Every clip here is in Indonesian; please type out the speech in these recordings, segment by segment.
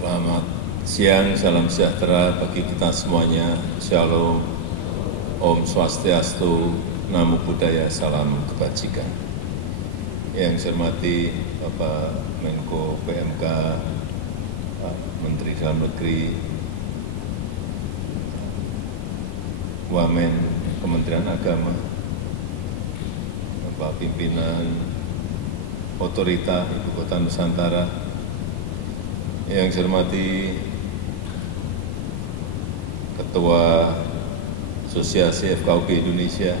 Selamat siang, salam sejahtera bagi kita semuanya. Shalom, Om Swastiastu, Namo Buddhaya, salam kebajikan. Yang saya hormati Bapak Menko PMK, Pak Menteri Dalam Negeri, Wamen Kementerian Agama, Bapak Pimpinan Otorita Ibu Kota Nusantara, yang saya hormati Ketua Asosiasi FKUB Indonesia,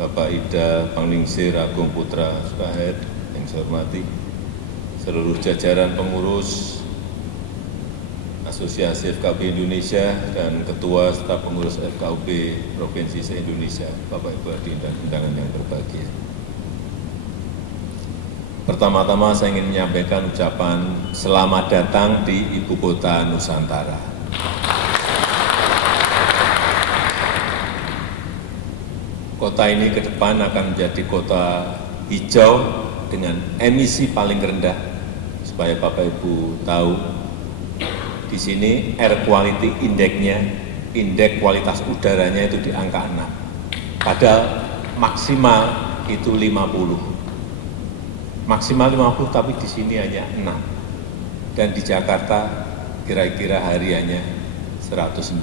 Bapak Ida Panglingsir Agung Putra Sukahed, yang saya hormati seluruh jajaran pengurus Asosiasi FKUB Indonesia dan Ketua Staf Pengurus FKUB Provinsi se-Indonesia, Bapak Ibu hadirin dan undangan yang berbahagia. Pertama-tama saya ingin menyampaikan ucapan selamat datang di Ibu Kota Nusantara. Kota ini ke depan akan menjadi kota hijau dengan emisi paling rendah. Supaya Bapak Ibu tahu, di sini air quality index-nya, indeks kualitas udaranya itu di angka 6. Padahal maksimal itu 50. Maksimal 50, tapi di sini hanya 6. Dan di Jakarta kira-kira hariannya 190.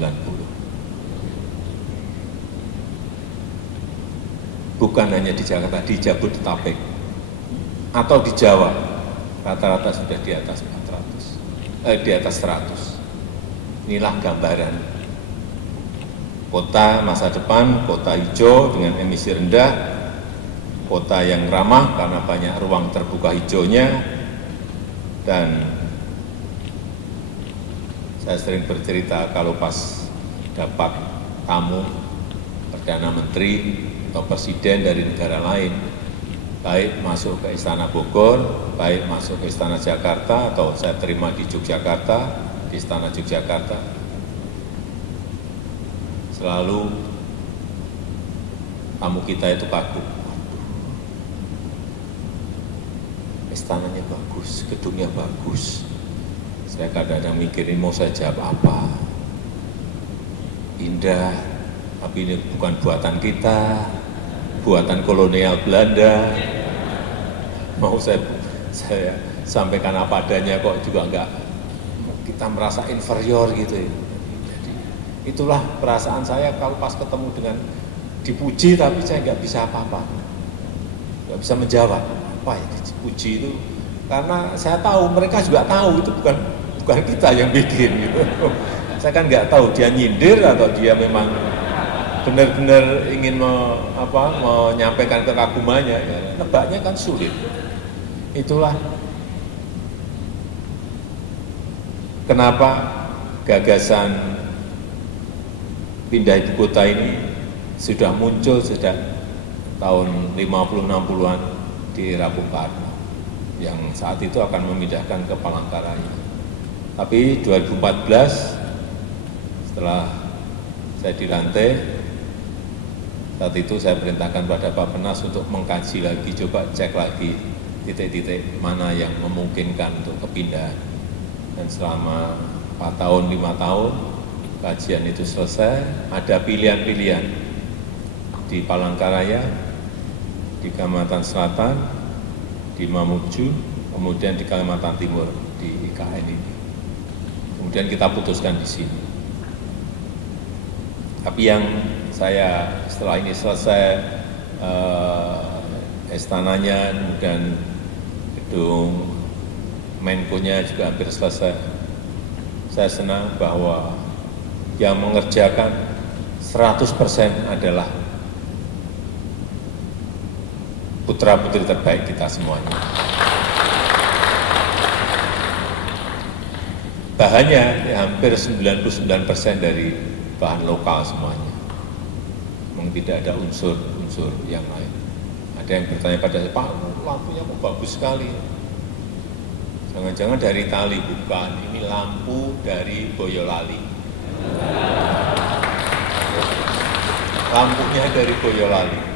Bukan hanya di Jakarta, di Jabodetabek atau di Jawa, rata-rata sudah di atas 400, di atas 100. Inilah gambaran kota masa depan, kota hijau dengan emisi rendah, kota yang ramah karena banyak ruang terbuka hijaunya. Dan saya sering bercerita kalau pas dapat tamu Perdana Menteri atau Presiden dari negara lain, baik masuk ke Istana Bogor, baik masuk ke Istana Jakarta, atau saya terima di Yogyakarta, di Istana Yogyakarta, selalu tamu kita itu kagum. Istananya bagus, gedungnya bagus. Saya kadang-kadang mikirin mau saya jawab apa. Indah, tapi ini bukan buatan kita, buatan kolonial Belanda. Mau saya sampaikan apa adanya kok juga enggak, kita merasa inferior gitu ya. Jadi itulah perasaan saya kalau pas ketemu dengan dipuji tapi saya nggak bisa apa-apa, nggak bisa menjawab apa ya dipuji itu, karena saya tahu mereka juga tahu itu bukan kita yang bikin gitu. Saya kan nggak tahu dia nyindir atau dia memang benar-benar ingin menyampaikan kekagumannya. Ya, nebaknya kan sulit. Itulah kenapa gagasan pindah ibu kota ini sudah muncul sejak tahun 50-60-an di era Bung Karno, yang saat itu akan memindahkan ke Palangkaraya. Tapi 2014 setelah saya dilantik, saat itu saya perintahkan pada Pak Penas untuk mengkaji lagi, coba cek lagi titik-titik mana yang memungkinkan untuk kepindahan. Dan selama 4 tahun, 5 tahun, kajian itu selesai, ada pilihan-pilihan di Palangkaraya, di Kalimantan Selatan, di Mamuju, kemudian di Kalimantan Timur, di IKN ini. Kemudian kita putuskan di sini. Tapi yang saya setelah ini selesai, istananya dan gedung Menko-nya juga hampir selesai, saya senang bahwa yang mengerjakan 100% adalah putra-putri terbaik kita semuanya. Bahannya ya, hampir 99% dari bahan lokal semuanya. Memang tidak ada unsur-unsur yang lain. Ada yang bertanya pada saya, Pak, lampunya kok bagus sekali. Jangan-jangan dari Itali, bukan. Ini lampu dari Boyolali. Lampunya dari Boyolali.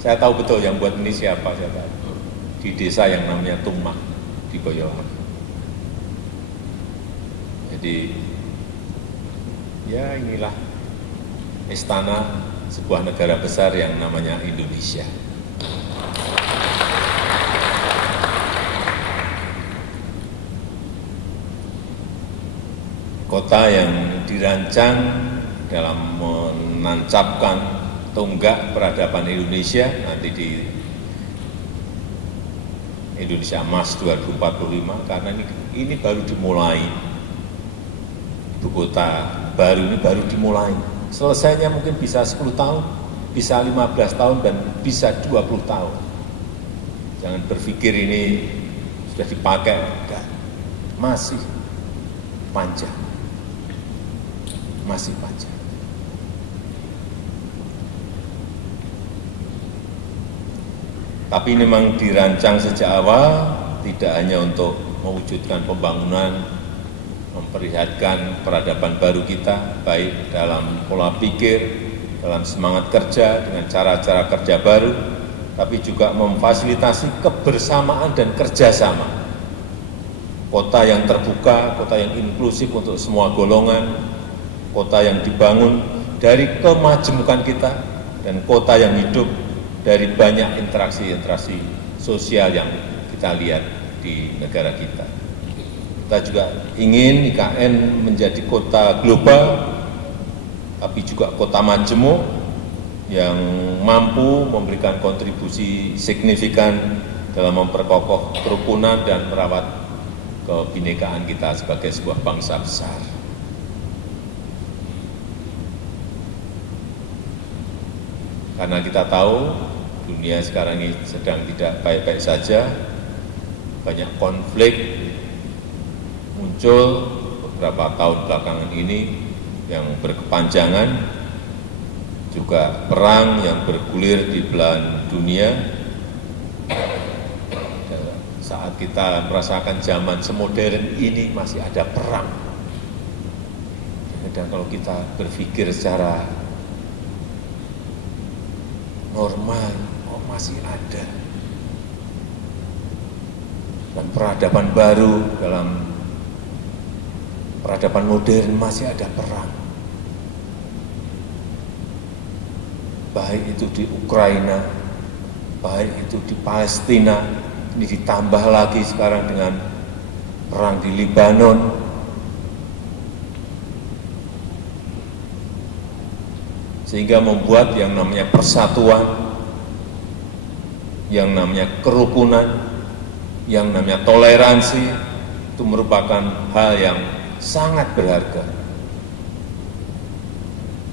Saya tahu betul yang buat ini siapa, saya tahu. Di desa yang namanya Tumak, di Boyolali. Jadi ya inilah istana sebuah negara besar yang namanya Indonesia. Kota yang dirancang dalam menancapkan tonggak peradaban Indonesia nanti di Indonesia Emas 2045, karena ini baru dimulai. Ibu kota baru ini baru dimulai. Selesainya mungkin bisa 10 tahun, bisa 15 tahun, dan bisa 20 tahun. Jangan berpikir ini sudah dipakai, enggak. Masih panjang. Masih panjang. Tapi memang dirancang sejak awal tidak hanya untuk mewujudkan pembangunan, memperlihatkan peradaban baru kita, baik dalam pola pikir, dalam semangat kerja, dengan cara-cara kerja baru, tapi juga memfasilitasi kebersamaan dan kerjasama. Kota yang terbuka, kota yang inklusif untuk semua golongan, kota yang dibangun dari kemajemukan kita, dan kota yang hidup dari banyak interaksi-interaksi sosial yang kita lihat di negara kita. Kita juga ingin IKN menjadi kota global, tapi juga kota majemuk yang mampu memberikan kontribusi signifikan dalam memperkokoh kerukunan dan merawat kebinekaan kita sebagai sebuah bangsa besar. Karena kita tahu dunia sekarang ini sedang tidak baik-baik saja, banyak konflik muncul beberapa tahun belakangan ini yang berkepanjangan, juga perang yang bergulir di belahan dunia. Saat kita merasakan zaman semodern ini masih ada perang. Dan kalau kita berpikir secara normal, oh masih ada. Dan peradaban baru, dalam peradaban modern masih ada perang. Baik itu di Ukraina, baik itu di Palestina, ini ditambah lagi sekarang dengan perang di Lebanon. Sehingga membuat yang namanya persatuan, yang namanya kerukunan, yang namanya toleransi, itu merupakan hal yang sangat berharga,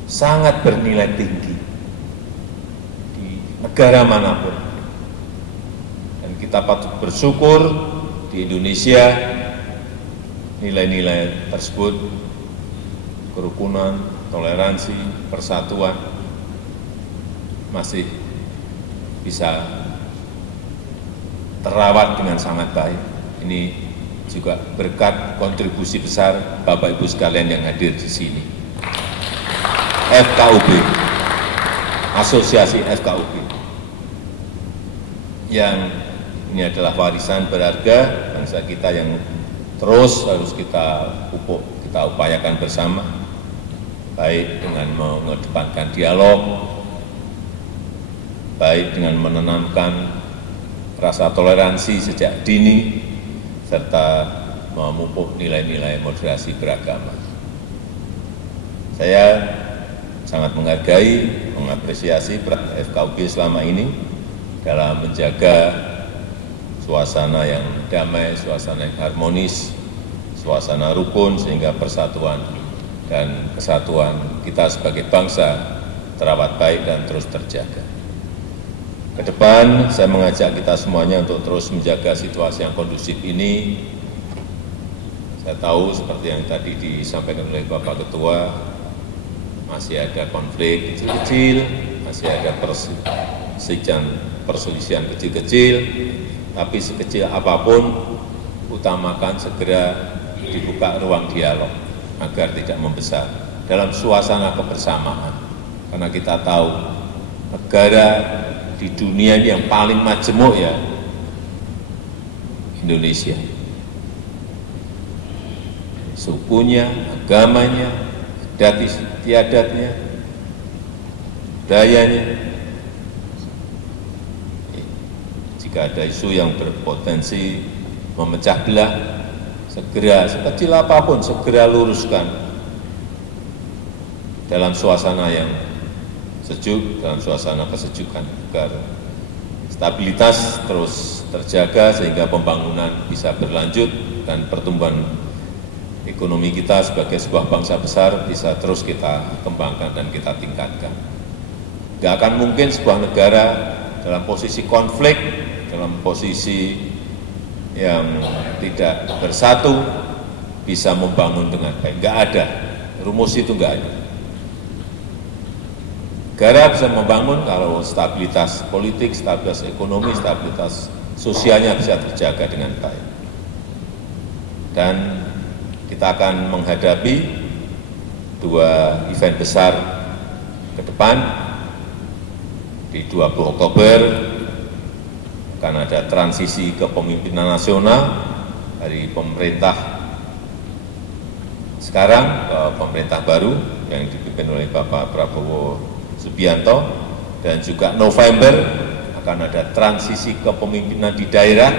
sangat bernilai tinggi di negara manapun. Dan kita patut bersyukur di Indonesia nilai-nilai tersebut, kerukunan, toleransi, persatuan, masih bisa terawat dengan sangat baik. Ini juga berkat kontribusi besar Bapak Ibu sekalian yang hadir di sini. FKUB, Asosiasi FKUB, yang ini adalah warisan berharga bangsa kita yang terus harus kita pupuk, kita upayakan bersama, baik dengan mengedepankan dialog, baik dengan menanamkan rasa toleransi sejak dini, serta memupuk nilai-nilai moderasi beragama. Saya sangat menghargai, mengapresiasi peran FKUB selama ini dalam menjaga suasana yang damai, suasana yang harmonis, suasana rukun, sehingga persatuan dan kesatuan kita sebagai bangsa terawat baik dan terus terjaga. Ke depan, saya mengajak kita semuanya untuk terus menjaga situasi yang kondusif ini. Saya tahu seperti yang tadi disampaikan oleh Bapak Ketua, masih ada konflik kecil-kecil, masih ada perselisihan kecil-kecil, tapi sekecil apapun, utamakan segera dibuka ruang dialog agar tidak membesar dalam suasana kebersamaan. Karena kita tahu negara di dunia ini yang paling majemuk ya Indonesia. sukunya, agamanya, adat istiadatnya, budayanya. Jika ada isu yang berpotensi memecah belah, segera, sekecil apapun, segera luruskan dalam suasana yang sejuk, dalam suasana kesejukan, agar stabilitas terus terjaga sehingga pembangunan bisa berlanjut dan pertumbuhan ekonomi kita sebagai sebuah bangsa besar bisa terus kita kembangkan dan kita tingkatkan. Tidak akan mungkin sebuah negara dalam posisi konflik, dalam posisi yang tidak bersatu bisa membangun dengan baik. Nggak ada, rumus itu nggak ada. Negara bisa membangun kalau stabilitas politik, stabilitas ekonomi, stabilitas sosialnya bisa terjaga dengan baik. Dan kita akan menghadapi dua event besar ke depan. Di 20 Oktober akan ada transisi kepemimpinan nasional dari pemerintah sekarang ke pemerintah baru yang dipimpin oleh Bapak Prabowo Subianto, dan juga November akan ada transisi kepemimpinan di daerah,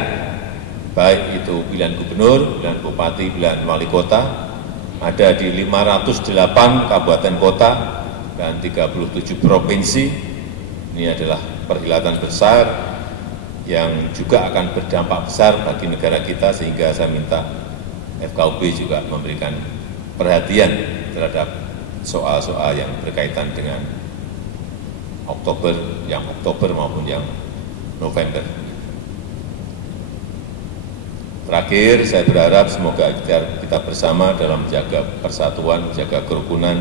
baik itu pilihan gubernur, pilihan bupati, pilihan wali kota, ada di 508 kabupaten kota dan 37 provinsi. Ini adalah perhelatan besar yang juga akan berdampak besar bagi negara kita, sehingga saya minta FKUB juga memberikan perhatian terhadap soal-soal yang berkaitan dengan Oktober maupun yang November. Terakhir, saya berharap semoga kita bersama dalam menjaga persatuan, menjaga kerukunan,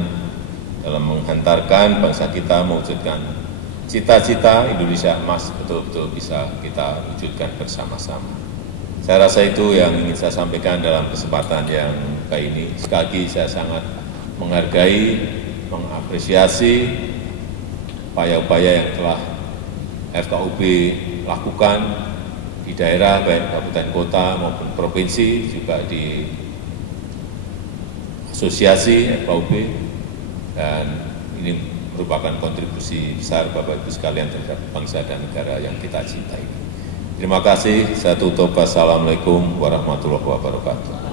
dalam menghantarkan bangsa kita mewujudkan cita-cita Indonesia emas betul-betul bisa kita wujudkan bersama-sama. Saya rasa itu yang ingin saya sampaikan dalam kesempatan yang baik ini. Sekali lagi saya sangat menghargai, mengapresiasi upaya-upaya yang telah FKUB lakukan di daerah, baik kabupaten kota maupun provinsi, juga di asosiasi FKUB, dan ini merupakan kontribusi besar Bapak Ibu sekalian terhadap bangsa dan negara yang kita cintai. Terima kasih. Saya tutup. Wassalamualaikum warahmatullahi wabarakatuh.